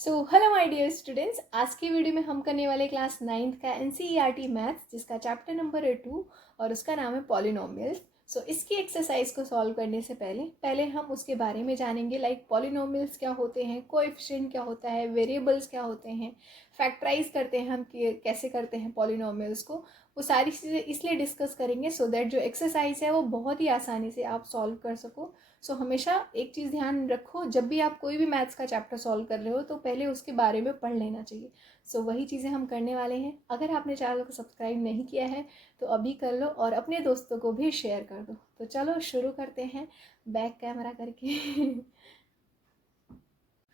Hello my dear students, आज की video में हम करने वाले क्लास 9th का एनसीईआरटी मैथ्स, जिसका चैप्टर नंबर है 2 और उसका नाम है पॉलिनोमियल्स। इसकी एक्सरसाइज को सॉल्व करने से पहले हम उसके बारे में जानेंगे, लाइक पॉलिनोमियल्स क्या होते हैं, कोएफिशिएंट क्या होता है, वेरिएबल्स क्या होते हैं, फैक्टराइज करते हैं हम कैसे करते हैं पॉलिनोमियल्स को। वो सारी चीज़ें इसलिए डिस्कस करेंगे सो दैट जो एक्सरसाइज है वो बहुत ही आसानी से आप सॉल्व कर सको। हमेशा एक चीज़ ध्यान रखो, जब भी आप कोई भी मैथ्स का चैप्टर सॉल्व कर रहे हो तो पहले उसके बारे में पढ़ लेना चाहिए। वही चीज़ें हम करने वाले हैं। अगर आपने चैनल को सब्सक्राइब नहीं किया है तो अभी कर लो और अपने दोस्तों को भी शेयर कर दो। तो चलो शुरू करते हैं बैक कैमरा करके।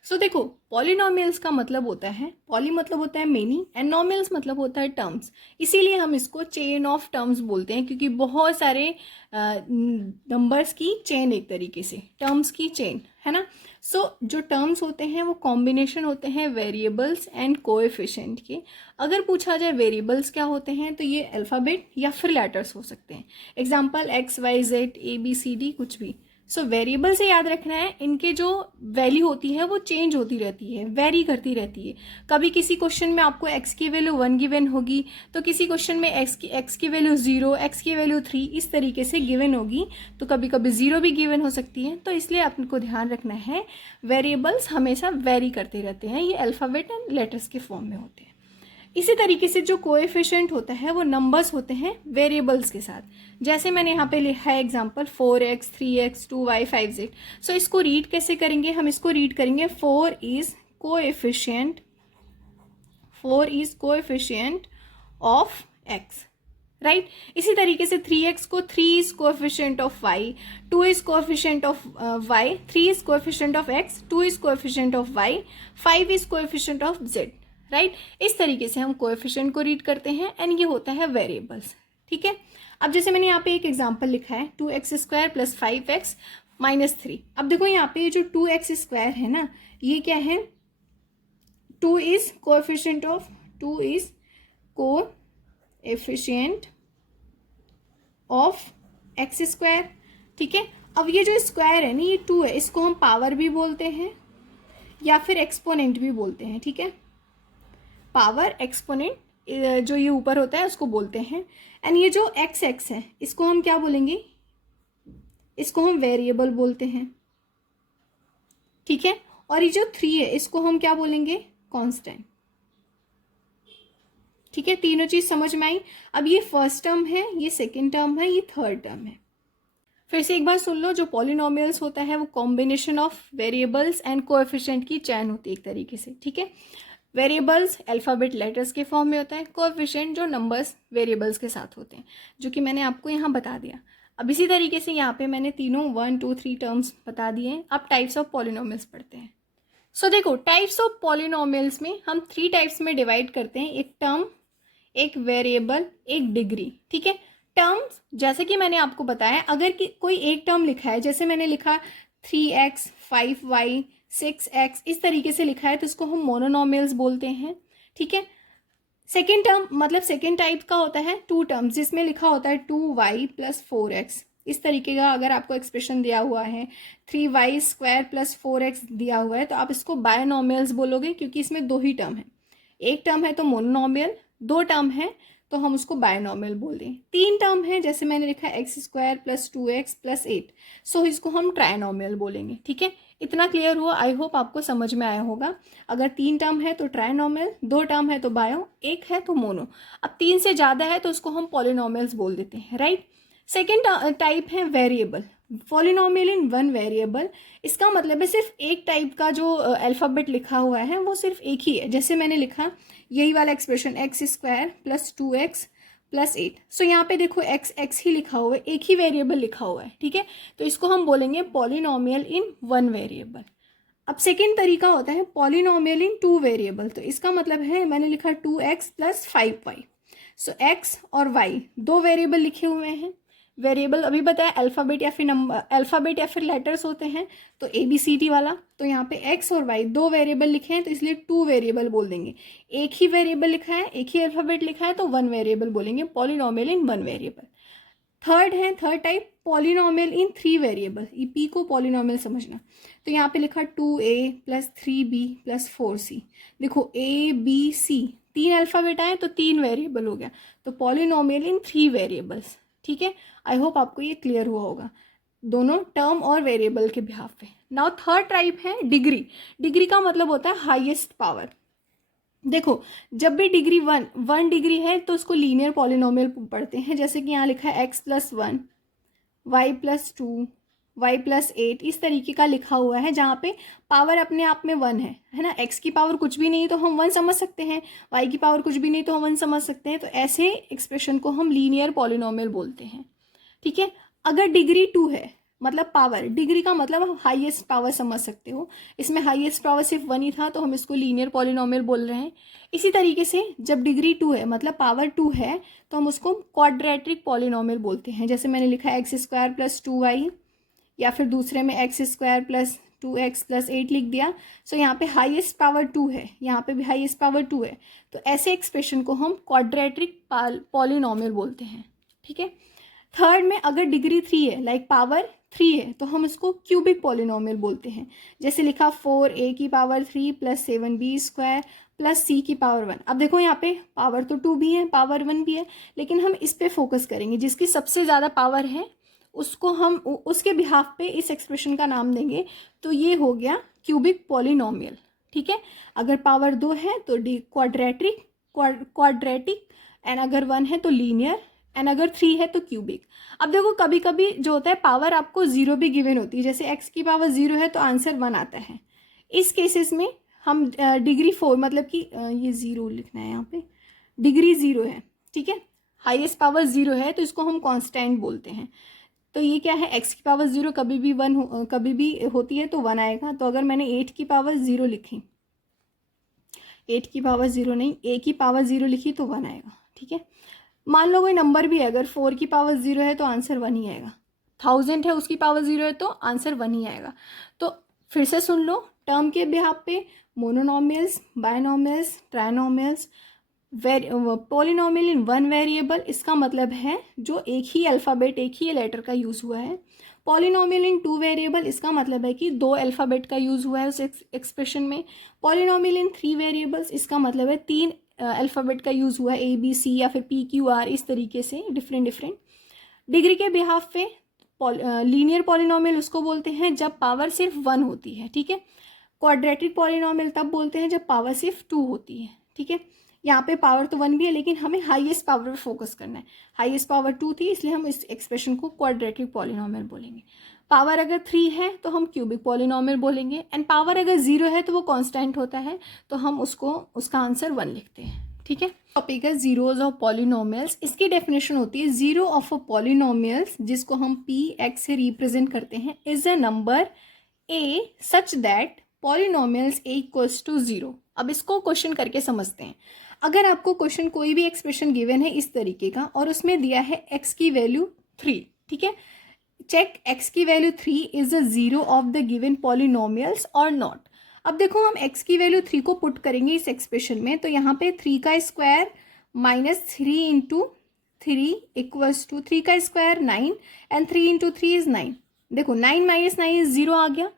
देखो, पॉलिनोमियल्स का मतलब होता है, पॉली मतलब होता है मेनी एंड नोमियल्स मतलब होता है टर्म्स। इसीलिए हम इसको चेन ऑफ टर्म्स बोलते हैं, क्योंकि बहुत सारे नंबर्स की चेन, एक तरीके से टर्म्स की चेन है ना। जो टर्म्स होते हैं वो कॉम्बिनेशन होते हैं वेरिएबल्स एंड कोएफिशिएंट के। अगर पूछा जाए वेरिएबल्स क्या होते हैं तो ये अल्फ़ाबेट या फिर लेटर्स हो सकते हैं। Example X Y Z A B C D, कुछ भी। वेरिएबल से याद रखना है, इनके जो वैल्यू होती है वो चेंज होती रहती है, वेरी करती रहती है। कभी किसी क्वेश्चन में आपको x की वैल्यू 1 गिवन होगी, तो किसी क्वेश्चन में x की वैल्यू 0, x की वैल्यू 3 इस तरीके से गिवन होगी। तो कभी कभी 0 भी गिवन हो सकती है। तो इसलिए आपको ध्यान रखना है, वेरिएबल्स हमेशा वेरी करते रहते हैं, ये अल्फ़ाबेट एंड लेटर्स के फॉर्म में होते हैं। इसी तरीके से जो कोएफिशिएंट होता है वो नंबर्स होते हैं वेरिएबल्स के साथ। जैसे मैंने यहाँ पे लिखा है example 4x 3x 2y 5z। इसको रीड कैसे करेंगे, हम इसको रीड करेंगे 4 is coefficient of x, right. इसी तरीके से 3x को 3 is coefficient of y, 2 is coefficient of y, 3 is coefficient of x, 2 is coefficient of y, 5 is coefficient of z, right. इस तरीके से हम कोएफिशिएंट को रीड करते हैं एंड ये होता है वेरिएबल्स, ठीक है। अब जैसे मैंने यहाँ पे एक एग्जांपल लिखा है 2x² प्लस 5x माइनस 3। अब देखो यहाँ पे जो 2x² है ना, ये क्या है, 2 इज कोएफिशिएंट ऑफ x², ठीक है। अब ये जो स्क्वायर है ना, ये 2 है, इसको हम पावर भी बोलते हैं या फिर एक्सपोनेंट भी बोलते हैं, ठीक है। पावर एक्सपोनेंट जो ये ऊपर होता है उसको बोलते हैं। एंड ये जो x है इसको हम क्या बोलेंगे, इसको हम वेरिएबल बोलते हैं, ठीक है। और ये जो 3 है इसको हम क्या बोलेंगे, कांस्टेंट, ठीक है। तीनों चीज समझ में आई। अब ये फर्स्ट टर्म है, ये सेकेंड टर्म है, ये थर्ड टर्म है। फिर से एक बार सुन लो, जो पॉलिनोमियल्स होता है वो combination of variables and coefficient की चैन होती है, एक तरीके से, ठीक है। वेरिएबल्स अल्फ़ाबेट लेटर्स के फॉर्म में होता है, कोएफिशिएंट जो नंबर्स वेरिएबल्स के साथ होते हैं, जो कि मैंने आपको यहाँ बता दिया। अब इसी तरीके से यहाँ पे मैंने तीनों 1 2 3 टर्म्स बता दिए हैं। अब टाइप्स ऑफ पॉलिनोमियल्स पढ़ते हैं। देखो, टाइप्स ऑफ पॉलिनोमियल्स में हम 3 टाइप्स में डिवाइड करते हैं, एक टर्म, एक वेरिएबल, एक डिग्री, ठीक है। टर्म्स जैसे कि मैंने आपको बताया, अगर कोई एक टर्म लिखा है, जैसे मैंने लिखा 3x 5y 6x, इस तरीके से लिखा है, तो इसको हम मोनोनोमियल्स बोलते हैं, ठीक है। सेकेंड टर्म मतलब सेकेंड टाइप का होता है 2 टर्म्स, जिसमें लिखा होता है 2y प्लस 4x, इस तरीके का अगर आपको एक्सप्रेशन दिया हुआ है 3y² प्लस 4x दिया हुआ है, तो आप इसको बायनोमियल्स बोलोगे, क्योंकि इसमें 2 ही टर्म है। एक टर्म है तो मोनोनोमियल, 2 टर्म है तो हम उसको बायनोमियल बोल दें। 3 टर्म है, जैसे मैंने लिखा है x² प्लस 2x प्लस 8, इसको हम ट्रायनोमियल बोलेंगे, ठीक है। इतना क्लियर हुआ, आई होप आपको समझ में आया होगा। अगर 3 टर्म है तो ट्रायनोमियल, 2 टर्म है तो बायो, 1 है तो मोनो। अब 3 से ज़्यादा है तो उसको हम पॉलिनोमियल्स बोल देते हैं, राइट। सेकेंड टाइप है वेरिएबल, पॉलिनोमियल इन 1 वेरिएबल। इसका मतलब है सिर्फ एक टाइप का जो अल्फ़ाबेट लिखा हुआ है वो सिर्फ एक ही है। जैसे मैंने लिखा यही वाला expression x² plus 2x plus 8। यहाँ पे देखो x ही लिखा हुआ है, एक ही वेरिएबल लिखा हुआ है, ठीक है। तो इसको हम बोलेंगे पॉलिनोमियल इन 1 वेरिएबल। अब सेकेंड तरीका होता है पॉलिनोमियल इन 2 वेरिएबल। तो इसका मतलब है, मैंने लिखा 2x प्लस 5y। x और y 2 वेरिएबल लिखे हुए हैं। वेरिएबल अभी बताया अल्फ़ाबेट या फिर नंबर, अल्फ़ाबेट या फिर लेटर्स होते हैं, तो ABCD वाला। तो यहाँ पे x और y 2 वेरिएबल लिखे हैं, तो इसलिए 2 वेरिएबल बोल देंगे। एक ही वेरिएबल लिखा है, एक ही अल्फ़ाबेट लिखा है, तो 1 वेरिएबल बोलेंगे, polynomial in 1 variable. Third type polynomial in 3 variable. E P को पॉलिनोमियल समझना। तो यहाँ पे लिखा 2a plus 3b plus 4c। देखो a b c 3 अल्फ़ाबेट आए तो 3 वेरिएबल हो गया, तो पॉलिनोमियल इन 3 वेरिएबल्स। ठीक है, आई होप आपको ये क्लियर हुआ होगा दोनों टर्म और वेरिएबल के बिहाफ पे। नाउ थर्ड टाइप है डिग्री। डिग्री का मतलब होता है हाईएस्ट पावर। देखो जब भी डिग्री वन डिग्री है तो उसको लीनियर पॉलिनोमियल पढ़ते हैं, जैसे कि यहाँ लिखा है x+1 y+2 y+8, इस तरीके का लिखा हुआ है जहाँ पे पावर अपने आप में 1 है ना। x की पावर कुछ भी नहीं तो हम 1 समझ सकते हैं, y की पावर कुछ भी नहीं तो हम 1 समझ सकते हैं, तो ऐसे एक्सप्रेशन को हम लीनियर पॉलिनोमियल बोलते हैं। ठीक है, अगर डिग्री 2 है मतलब पावर, डिग्री का मतलब हम हाईएस्ट पावर समझ सकते हो, इसमें हाईएस्ट पावर सिर्फ 1 ही था तो हम इसको लीनियर पॉलिनोमियल बोल रहे हैं। इसी तरीके से जब डिग्री 2 है मतलब पावर 2 है तो हम उसको क्वाड्रेटिक पॉलिनोमियल बोलते हैं, जैसे मैंने लिखा है x² + 2y, या फिर दूसरे में x² + 2x + 8 लिख दिया। सो यहाँ पे हाईएस्ट पावर 2 है, यहाँ पे भी हाईएस्ट पावर 2 है, तो ऐसे एक्सप्रेशन को हम क्वाड्रेटिक पॉलिनोमियल बोलते हैं। ठीक है, थर्ड में अगर डिग्री 3 है लाइक पावर 3 है तो हम इसको क्यूबिक पॉलिनोमियल बोलते हैं, जैसे लिखा 4a³ + 7b² + c की पावर 1। अब देखो यहाँ पे पावर तो 2 भी है, पावर 1 भी है, लेकिन हम इस पे फोकस करेंगे, जिसकी सबसे ज़्यादा पावर है उसको हम उसके बिहाफ पे इस एक्सप्रेशन का नाम देंगे, तो ये हो गया क्यूबिक पॉलिनोमियल। ठीक है, अगर पावर 2 है तो क्वाड्रेटिक, एंड अगर 1 है तो लीनियर, एंड अगर 3 है तो क्यूबिक। अब देखो कभी कभी जो होता है पावर आपको 0 भी गिवन होती है, जैसे x की पावर 0 है तो आंसर 1 आता है। इस केसेस में हम डिग्री 4 मतलब कि ये 0 लिखना है यहाँ पे, डिग्री 0 है। ठीक है, हाईएस्ट पावर 0 है तो इसको हम कांस्टेंट बोलते हैं। तो ये क्या है, x की पावर 0 कभी भी 1 कभी भी होती है तो 1 आएगा। तो अगर मैंने 8 की पावर 0 लिखी, 8 की पावर 0 नहीं, a की पावर 0 लिखी तो 1 आएगा। ठीक है, मान लो कोई नंबर भी है, अगर 4 की पावर 0 है तो आंसर 1 ही आएगा। 1000 है उसकी पावर 0 है तो आंसर 1 ही आएगा। तो फिर से सुन लो, टर्म के बिहाफ पे monomials, binomials, trinomials, polynomial in 1 variable, इसका मतलब है जो एक ही अल्फ़ाबेट एक ही लेटर का यूज़ हुआ है। पॉलिनोमियल इन 2 वेरिएबल, इसका मतलब है कि 2 अल्फ़ाबेट का यूज़ हुआ है उस एक्सप्रेशन में। पॉलिनोमियल इन 3 वेरिएबल्स, इसका मतलब है 3 अल्फ़ाबेट का यूज़ हुआ है, ABC या फिर PQR, इस तरीके से डिफरेंट। डिग्री के बिहाफ पे लीनियर पॉलिनोमियल उसको बोलते हैं जब पावर सिर्फ 1 होती है। ठीक है, क्वाड्रेटिक पॉलिनोमियल तब बोलते हैं जब पावर सिर्फ 2 होती है। ठीक है, यहाँ पे पावर तो 1 भी है लेकिन हमें हाईएस्ट पावर पर फोकस करना है, हाईएस्ट पावर 2 थी इसलिए हम इस एक्सप्रेशन को क्वाड्रेटिक पॉलिनोमियल बोलेंगे। पावर अगर 3 है तो हम क्यूबिक पॉलिनोमियल बोलेंगे, एंड पावर अगर 0 है तो वो कांस्टेंट होता है तो हम उसका आंसर 1 लिखते हैं। ठीक है, टॉपिक है जीरोज ऑफ पॉलिनोमियल्स। इसकी डेफिनेशन होती है जीरो ऑफ अ पॉलिनोमियल्स, जिसको हम px से रिप्रेजेंट करते हैं, is a number a such that polynomials a equals to 0। अब इसको क्वेश्चन करके समझते हैं। अगर आपको क्वेश्चन कोई भी एक्सप्रेशन गिवन है इस तरीके का और उसमें दिया है x की वैल्यू 3, ठीक है, चेक x की value 3 is a zero of the given polynomials और नॉट। अब देखो हम x की वैल्यू 3 को पुट करेंगे इस एक्सप्रेशन में, तो यहाँ पे 3 का square minus 3 into 3 equals to 3 का स्क्वायर 9 एंड 3 इंटू 3 इज 9। देखो 9 माइनस 9 इज 0 आ गया,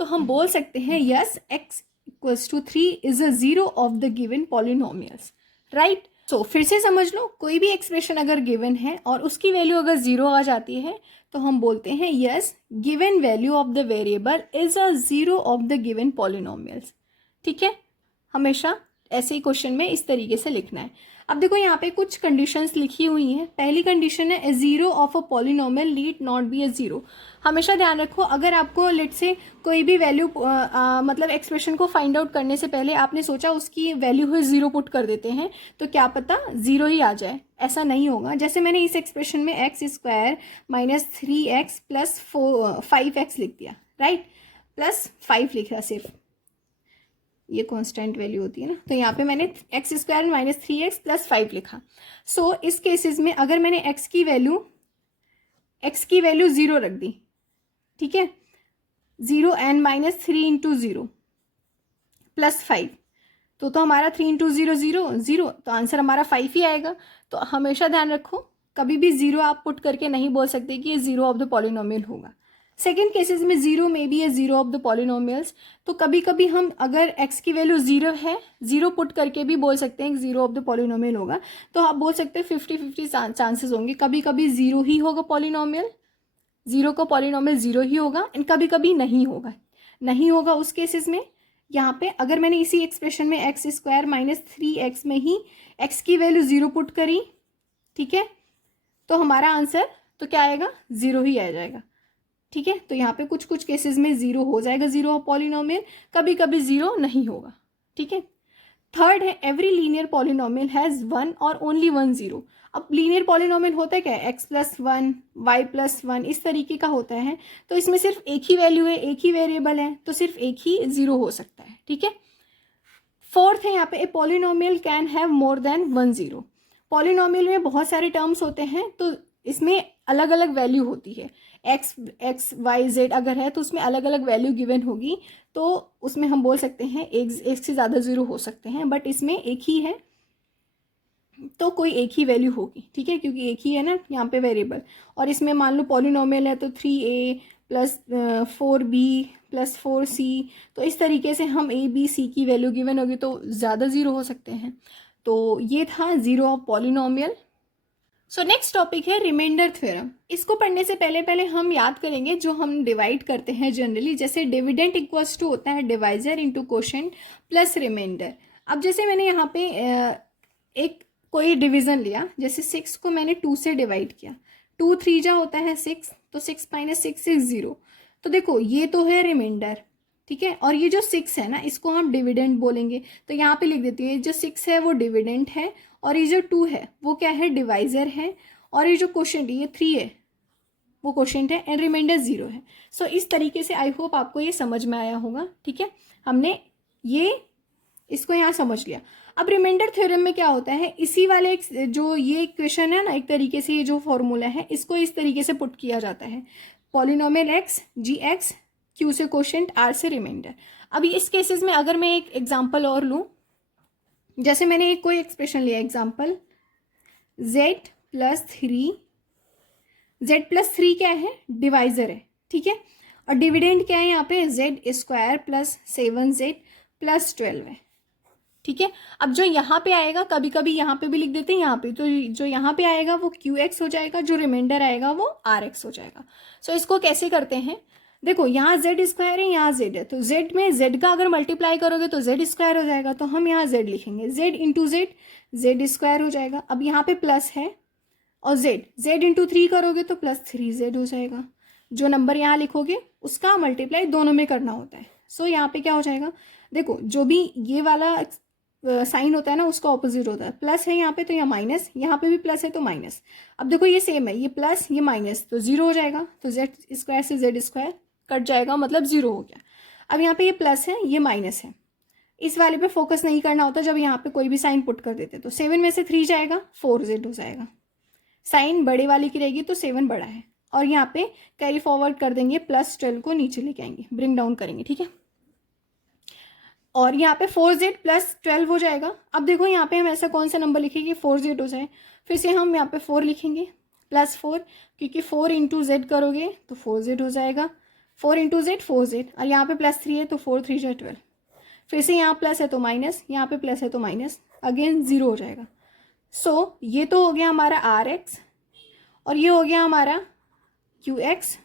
तो हम बोल सकते हैं yes x equals to 3 is a zero of the given polynomials, right. So फिर से समझ लो, कोई भी एक्सप्रेशन अगर गिवन है और उसकी वैल्यू अगर 0 आ जाती है तो हम बोलते हैं yes given value of the variable is a zero of the given polynomials. ठीक है, हमेशा ऐसे ही क्वेश्चन में इस तरीके से लिखना है। अब देखो यहाँ पे कुछ कंडीशंस लिखी हुई हैं। पहली कंडीशन है zero of a polynomial need not be a zero. हमेशा ध्यान रखो, अगर आपको लेट से कोई भी वैल्यू मतलब एक्सप्रेशन को फाइंड आउट करने से पहले आपने सोचा उसकी वैल्यू है 0 पुट कर देते हैं तो क्या पता 0 ही आ जाए, ऐसा नहीं होगा। जैसे मैंने इस एक्सप्रेशन में x² minus 3x plus 5x लिख दिया, राइट, प्लस 5 लिख रहा सिर्फ, ये कांस्टेंट वैल्यू होती है ना, तो यहाँ पे मैंने x² माइनस 3x प्लस 5 लिखा। सो इस केसेस में अगर मैंने x की वैल्यू 0 रख दी, ठीक है, 0 एंड माइनस 3 इंटू 0 प्लस 5, तो हमारा 3 इंटू 0 0, तो आंसर हमारा 5 ही आएगा। तो हमेशा ध्यान रखो, कभी भी 0 आप पुट करके नहीं बोल सकते कि ये जीरो ऑफ द पॉलिनोमियल होगा। सेकेंड केसेस में जीरो में be a zero of the polynomials. तो कभी कभी हम अगर एक्स की वैल्यू जीरो है, जीरो पुट करके भी बोल सकते हैं जीरो ऑफ द पॉलिनोमियल होगा। तो आप बोल सकते हैं 50-50 चांसेस होंगे, कभी कभी जीरो ही होगा पॉलिनोमियल, जीरो का पॉलिनोमियल जीरो ही होगा, एंड कभी कभी नहीं होगा। नहीं होगा उस केसेस में यहाँ पे अगर मैंने इसी एक्सप्रेशन में एक्स स्क्वायर माइनस 3x में ही एक्स की वैल्यू जीरो पुट करी, ठीक है, तो हमारा आंसर तो क्या आएगा, जीरो ही आ जाएगा। ठीक है, तो यहाँ पे कुछ कुछ केसेस में जीरो हो जाएगा, जीरो ऑफ पॉलिनोमियल, कभी कभी जीरो नहीं होगा। ठीक है, थर्ड है every linear polynomial has one और ओनली वन जीरो। अब लीनियर पॉलिनोमियल होता है क्या, X plus one, Y plus one, इस तरीके का होता है। तो इसमें सिर्फ एक ही वैल्यू है, एक ही वेरिएबल है, तो सिर्फ एक ही जीरो हो सकता है। ठीक है, फोर्थ है यहाँ पे a polynomial can have more than one zero. Polynomial में बहुत सारे टर्म्स होते हैं, तो इसमें अलग अलग वैल्यू होती है। एक्स वाई जेड अगर है तो उसमें अलग अलग वैल्यू गिवन होगी, तो उसमें हम बोल सकते हैं एक से ज़्यादा जीरो हो सकते हैं, बट इसमें एक ही है तो कोई एक ही वैल्यू होगी। ठीक है, क्योंकि एक ही है ना यहाँ पे वेरिएबल। और इसमें मान लो पॉलिनोमियल है तो 3a plus 4b plus 4c, तो इस तरीके से हम a b c की वैल्यू गिवन होगी तो ज़्यादा ज़ीरो हो सकते हैं। तो ये था zero of polynomial. So next topic है रिमाइंडर थ्योरम। इसको पढ़ने से पहले पहले हम याद करेंगे जो हम डिवाइड करते हैं जनरली, जैसे डिविडेंड इक्वल्स टू होता है divisor into quotient plus remainder. अब जैसे मैंने यहाँ पे एक कोई डिवीजन लिया, जैसे 6 को मैंने 2 से डिवाइड किया, 2 3 जा होता है 6, तो 6 माइनस 6 इज 0। तो देखो ये तो है रिमाइंडर, ठीक है, और ये जो 6 है ना इसको हम डिविडेंड बोलेंगे। तो यहाँ पे लिख देती हूँ, ये जो 6 है वो डिविडेंड है, और ये जो 2 है वो क्या है, डिवाइजर है, और ये जो क्वोशिएंट ये 3 है वो क्वोशिएंट है, एंड रिमाइंडर 0 है। सो इस तरीके से आई होप आपको ये समझ में आया होगा। ठीक है, हमने ये इसको यहाँ समझ लिया। अब रिमाइंडर थ्योरम में क्या होता है, इसी वाले जो ये इक्वेशन है ना, एक तरीके से ये जो फॉर्मूला है इसको इस तरीके से पुट किया जाता है, पॉलिनोमियल एक्स जी एक्स, क्यू से क्वोशिएंट, आर से रिमाइंडर। अब इस केसेस में अगर मैं एक एग्जांपल और लूँ, जैसे मैंने एक कोई एक्सप्रेशन लिया, example z plus 3, z plus 3 क्या है, डिवाइजर है। ठीक है, और डिविडेंड क्या है यहाँ पे, z square plus 7z plus 12 है। ठीक है, अब जो यहाँ पे आएगा, कभी कभी यहाँ पे भी लिख देते हैं यहाँ पे, तो जो यहाँ पे आएगा वो QX हो जाएगा, जो रिमाइंडर आएगा वो RX हो जाएगा। सो इसको कैसे करते हैं, देखो यहाँ z स्क्वायर है, यहाँ z है, तो z में z का अगर मल्टीप्लाई करोगे तो z स्क्वायर हो जाएगा, तो हम यहाँ z लिखेंगे, z इंटू z स्क्वायर हो जाएगा। अब यहाँ पे प्लस है, और z इंटू 3 करोगे तो प्लस 3z हो जाएगा। जो नंबर यहाँ लिखोगे उसका मल्टीप्लाई दोनों में करना होता है। सो यहाँ पे क्या हो जाएगा, देखो जो भी ये वाला साइन होता है ना उसका ऑपोजिट होता है, प्लस है यहाँ पे तो यहाँ माइनस, यहाँ पे भी प्लस है तो माइनस। अब देखो ये सेम है, ये प्लस ये माइनस, तो 0 हो जाएगा, तो z स्क्वायर से z स्क्वायर कट जाएगा, मतलब 0 हो गया। अब यहाँ पे ये प्लस है, ये माइनस है, इस वाले पे फोकस नहीं करना होता जब यहाँ पे कोई भी साइन पुट कर देते, तो 7 में से 3 जाएगा, 4z हो जाएगा। साइन बड़े वाली की रहेगी तो 7 बड़ा है, और यहाँ पे कैरी फॉरवर्ड कर देंगे, प्लस 12 को नीचे लेके आएंगे, ब्रिंग डाउन करेंगे। ठीक है, और यहाँ पे 4z प्लस 12 हो जाएगा। अब देखो यहाँ पे हम ऐसा कौन सा नंबर लिखेंगे 4z हो जाए, फिर से हम यहाँ पे 4 लिखेंगे प्लस 4, क्योंकि 4 इंटू जेड करोगे तो 4z हो जाएगा, 4 इंटू जेड 4z, और यहाँ पे प्लस 3 है तो 4 3 जा 12, फिर से यहाँ प्लस है तो माइनस, यहाँ पे प्लस है तो माइनस, अगेन 0 हो जाएगा। सो ये तो हो गया हमारा RX, और ये हो गया हमारा QX।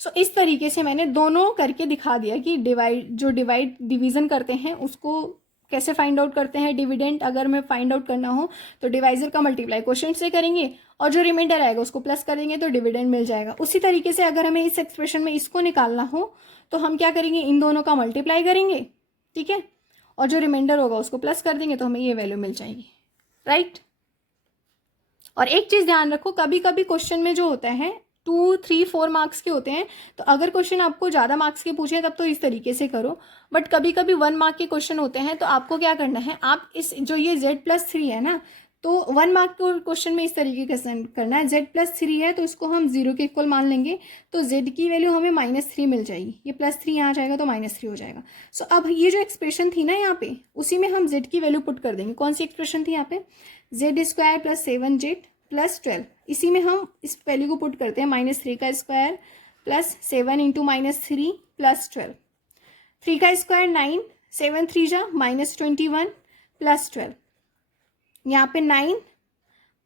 सो इस तरीके से मैंने दोनों करके दिखा दिया कि डिवीज़न करते हैं उसको कैसे फाइंड आउट करते हैं। डिविडेंड अगर मैं फाइंड आउट करना हो तो डिवाइजर का मल्टीप्लाई क्वोशिएंट से करेंगे, और जो रिमाइंडर आएगा उसको प्लस कर देंगे तो डिविडेंड मिल जाएगा। उसी तरीके से अगर हमें इस एक्सप्रेशन में इसको निकालना हो तो हम क्या करेंगे, इन दोनों का मल्टीप्लाई करेंगे, ठीक है, और जो रिमाइंडर होगा उसको प्लस कर देंगे तो हमें ये वैल्यू मिल जाएगी, राइट। और एक चीज़ ध्यान रखो, कभी कभी क्वेश्चन में जो होता है 2 3 4 मार्क्स के होते हैं, तो अगर क्वेश्चन आपको ज़्यादा मार्क्स के पूछे तब तो इस तरीके से करो, बट कभी कभी 1 मार्क के क्वेश्चन होते हैं, तो आपको क्या करना है, आप इस जो ये z+3 है ना, तो 1 मार्क के क्वेश्चन में इस तरीके से करना है, z+3 है तो इसको हम 0 के इक्वल मान लेंगे, तो z की वैल्यू हमें -3 मिल जाएगी, ये +3 यहाँ जाएगा तो -3 हो जाएगा। सो अब ये जो एक्सप्रेशन थी ना यहाँ पे, उसी में हम z की वैल्यू पुट कर देंगे। कौन सी एक्सप्रेशन थी यहाँ पे, z² + 7z + 12, इसी में हम इस वैल्यू को पुट करते हैं, -3 का स्क्वायर प्लस 7 इंटू -3 प्लस 12, 3 का स्क्वायर 9, 7 3 जा -21 प्लस 12, यहाँ पे 9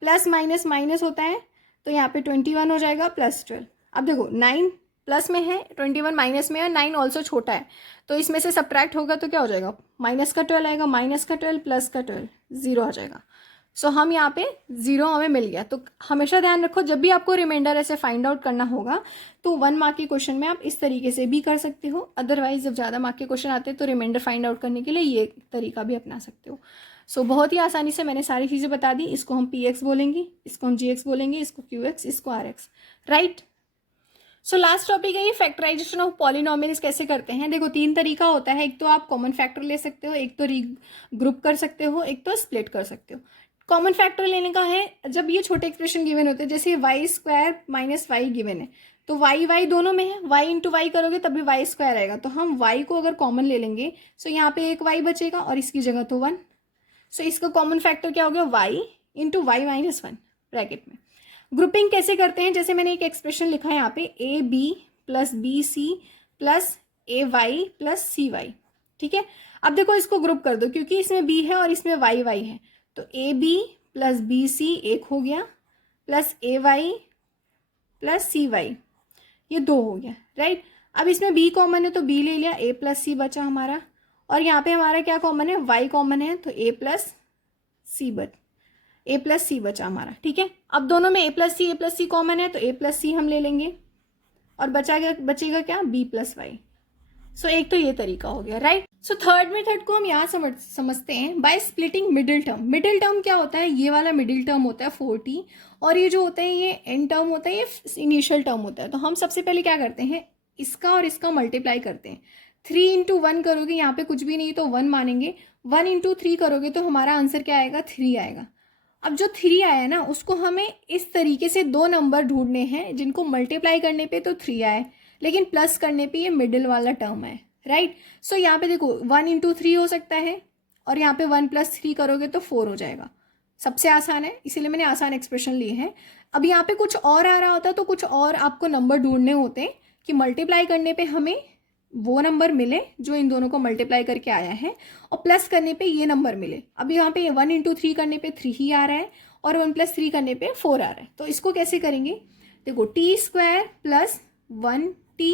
प्लस माइनस माइनस होता है तो यहाँ पे 21 हो जाएगा प्लस 12। अब देखो 9 प्लस में है, 21 माइनस में है, 9 ऑल्सो छोटा है, तो इसमें से सब्ट्रैक्ट होगा तो क्या हो जाएगा, माइनस का 12 आएगा, माइनस का 12 प्लस का 12 जीरो आ जाएगा। सो हम यहाँ पे जीरो हमें मिल गया। तो हमेशा ध्यान रखो जब भी आपको रिमाइंडर ऐसे फाइंड आउट करना होगा तो 1 मार्क के क्वेश्चन में आप इस तरीके से भी कर सकते हो, अदरवाइज जब ज़्यादा मार्क के क्वेश्चन आते हैं तो रिमाइंडर फाइंड आउट करने के लिए ये तरीका भी अपना सकते हो। सो बहुत ही आसानी से मैंने सारी चीज़ें बता दी। इसको हम पी एक्स बोलेंगे, इसको हम जी एक्स बोलेंगे, इसको क्यू एक्स, इसको R X, right. So last topic है ये फैक्टराइजेशन ऑफ पॉलिनोमियल्स कैसे करते हैं। देखो 3 तरीका होता है, एक तो आप कॉमन फैक्टर ले सकते हो, एक तो ग्रुप कर सकते हो, एक तो स्प्लिट कर सकते हो। कॉमन फैक्टर लेने का है जब ये छोटे एक्सप्रेशन गिवन होते हैं, जैसे Y square minus Y given है तो वाई वाई दोनों में है, वाई इंटू वाई करोगे तभी वाई स्क्वायर आएगा, तो हम वाई को अगर कॉमन ले लेंगे सो यहाँ पे एक वाई बचेगा और इसकी जगह तो 1। सो इसका कॉमन फैक्टर क्या हो गया, Y into Y minus 1 bracket में। ग्रुपिंग कैसे करते हैं, जैसे मैंने एक एक्सप्रेशन लिखा है यहाँ पे A B plus B C plus A Y plus C Y, ठीक है। अब देखो इसको ग्रुप कर दो क्योंकि इसमें बी है और इसमें वाई वाई है, तो A B plus B C एक हो गया plus A Y plus C Y ये 2 हो गया, राइट। अब इसमें बी कॉमन है तो बी ले लिया, ए प्लस सी बचा हमारा, और यहाँ पे हमारा क्या कॉमन है, वाई कॉमन है तो ए प्लस सी बचा हमारा, ठीक है। अब दोनों में ए प्लस सी कॉमन है तो ए प्लस सी हम ले लेंगे और बचेगा क्या, बी प्लस वाई। सो एक तो ये तरीका हो गया, राइट। सो थर्ड मेथड को हम यहाँ समझते हैं by splitting middle term. Middle term क्या होता है, ये वाला मिडिल टर्म होता है 40 और ये जो होता है ये एंड टर्म होता है, ये इनिशियल टर्म होता है। तो हम सबसे पहले क्या करते हैं, इसका और इसका मल्टीप्लाई करते हैं। 3 इंटू 1 करोगे, यहाँ पे कुछ भी नहीं तो 1 मानेंगे, 1 इंटू 3 करोगे तो हमारा आंसर क्या आएगा, 3 आएगा। अब जो 3 आया ना उसको हमें इस तरीके से 2 नंबर ढूंढने हैं जिनको मल्टीप्लाई करने पे तो 3 आए लेकिन प्लस करने पे ये मिडिल वाला टर्म है, राइट। सो यहाँ पे देखो 1 इंटू 3 हो सकता है और यहाँ पे 1 प्लस 3 करोगे तो 4 हो जाएगा। सबसे आसान है इसीलिए मैंने आसान एक्सप्रेशन लिए हैं। अब यहाँ पे कुछ और आ रहा होता तो कुछ और आपको नंबर ढूंढने होते कि मल्टीप्लाई करने पे हमें वो नंबर मिले जो इन दोनों को मल्टीप्लाई करके आया है और प्लस करने पे ये नंबर मिले। अब यहाँ पे 1 इंटू 3 करने पे 3 ही आ रहा है और 1 प्लस 3 करने पे 4 आ रहा है, तो इसको कैसे करेंगे, देखो T square plus 1t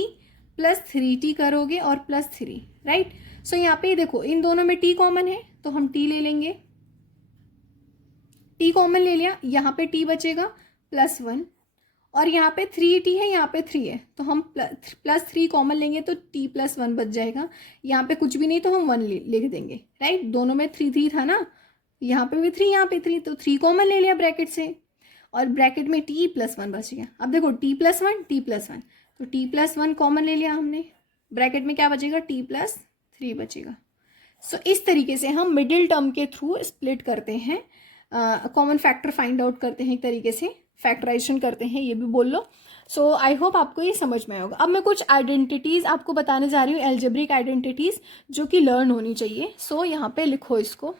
plus 3t करोगे और प्लस 3, राइट। सो यहाँ पे देखो इन दोनों में t कॉमन है तो हम t ले लेंगे, t कॉमन ले लिया, यहाँ पे t बचेगा प्लस 1 और यहाँ पे 3t है, यहाँ पे 3 है तो हम प्लस 3 कॉमन लेंगे तो t प्लस 1 बच जाएगा। यहाँ पे कुछ भी नहीं तो हम 1 लिख देंगे, राइट। दोनों में 3 था ना, यहाँ पे भी 3 यहाँ पे 3, तो 3 कॉमन ले लिया ब्रैकेट से और ब्रैकेट में t प्लस 1 बच गया। अब देखो t प्लस 1 तो t प्लस 1 कॉमन ले लिया हमने, ब्रैकेट में क्या बचेगा, t प्लस 3 बचेगा। सो इस तरीके से हम मिडिल टर्म के थ्रू स्प्लिट करते हैं, कॉमन फैक्टर फाइंड आउट करते हैं, एक तरीके से फैक्टराइजेशन करते हैं, ये भी बोल लो। सो आई होप आपको ये समझ में आएगा। अब मैं कुछ आइडेंटिटीज़ आपको बताने जा रही हूँ, एल्जेब्रिक आइडेंटिटीज़ जो कि लर्न होनी चाहिए। सो यहाँ पे लिखो, इसको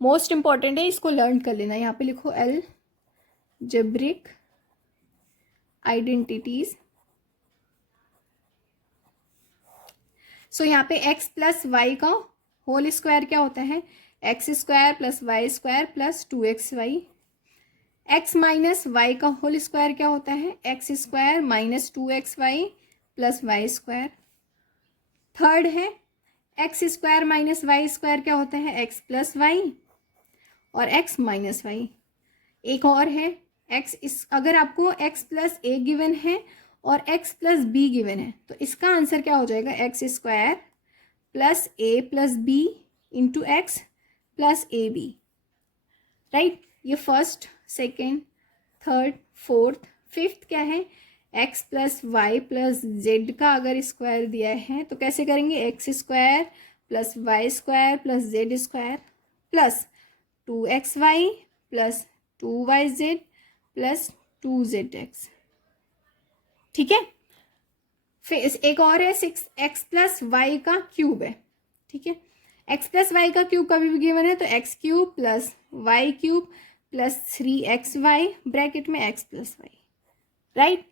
मोस्ट इंपॉर्टेंट है, इसको लर्न कर लेना। यहाँ पे लिखो एल्जेब्रिक आइडेंटिटीज़। सो यहाँ पे x प्लस वाई का होल स्क्वायर क्या होता है, x square plus y square plus 2xy। x minus Y का होल स्क्वायर क्या होता है, x square minus 2xy plus y square. Third है x square minus y square क्या होता है, एक्स प्लस वाई और x माइनस वाई। एक और है अगर आपको x प्लस ए गिवन है और x प्लस बी गिवन है तो इसका आंसर क्या हो जाएगा, x square plus a plus b into x plus a b, right. ये first, second, third, fourth, fifth क्या है, x plus y plus z का अगर स्क्वायर दिया है तो कैसे करेंगे, x square plus y square plus z square plus 2xy plus 2yz plus 2zx, ठीक है। फिर एक और है 6x प्लस वाई का क्यूब है, ठीक है। x प्लस वाई का क्यूब कभी भी गिवन है तो x cube plus Y cube plus 3xy bracket में x प्लस वाई, राइट।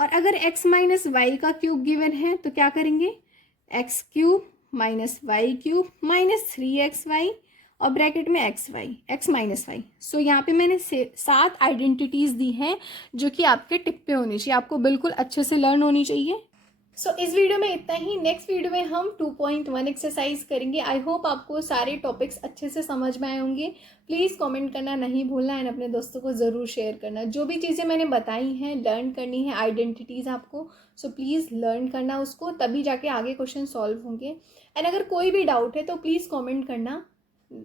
और अगर x माइनस वाई का क्यूब गिवन है तो क्या करेंगे, X cube minus Y cube minus 3xy और ब्रैकेट में x माइनस वाई। सो यहाँ पे मैंने 7 आइडेंटिटीज दी हैं जो कि आपके टिप पे होनी चाहिए, आपको बिल्कुल अच्छे से लर्न होनी चाहिए। सो इस वीडियो में इतना ही। नेक्स्ट वीडियो में हम 2.1 एक्सरसाइज करेंगे। आई होप आपको सारे टॉपिक्स अच्छे से समझ में आए होंगे। प्लीज़ कमेंट करना नहीं भूलना एंड अपने दोस्तों को ज़रूर शेयर करना। जो भी चीज़ें मैंने बताई हैं लर्न करनी है, आइडेंटिटीज़ आपको, सो प्लीज़ लर्न करना उसको, तभी जाके आगे क्वेश्चन सॉल्व होंगे। एंड अगर कोई भी डाउट है तो प्लीज़ कॉमेंट करना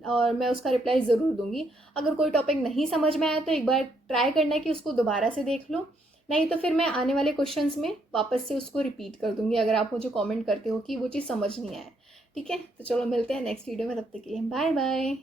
और मैं उसका रिप्लाई ज़रूर दूंगी। अगर कोई टॉपिक नहीं समझ में आया तो एक बार ट्राई करना कि उसको दोबारा से देख लो, नहीं तो फिर मैं आने वाले क्वेश्चंस में वापस से उसको रिपीट कर दूंगी अगर आप मुझे कमेंट करते हो कि वो चीज़ समझ नहीं आया। ठीक है, तो चलो मिलते हैं नेक्स्ट वीडियो में, तब तक के लिए बाय बाय।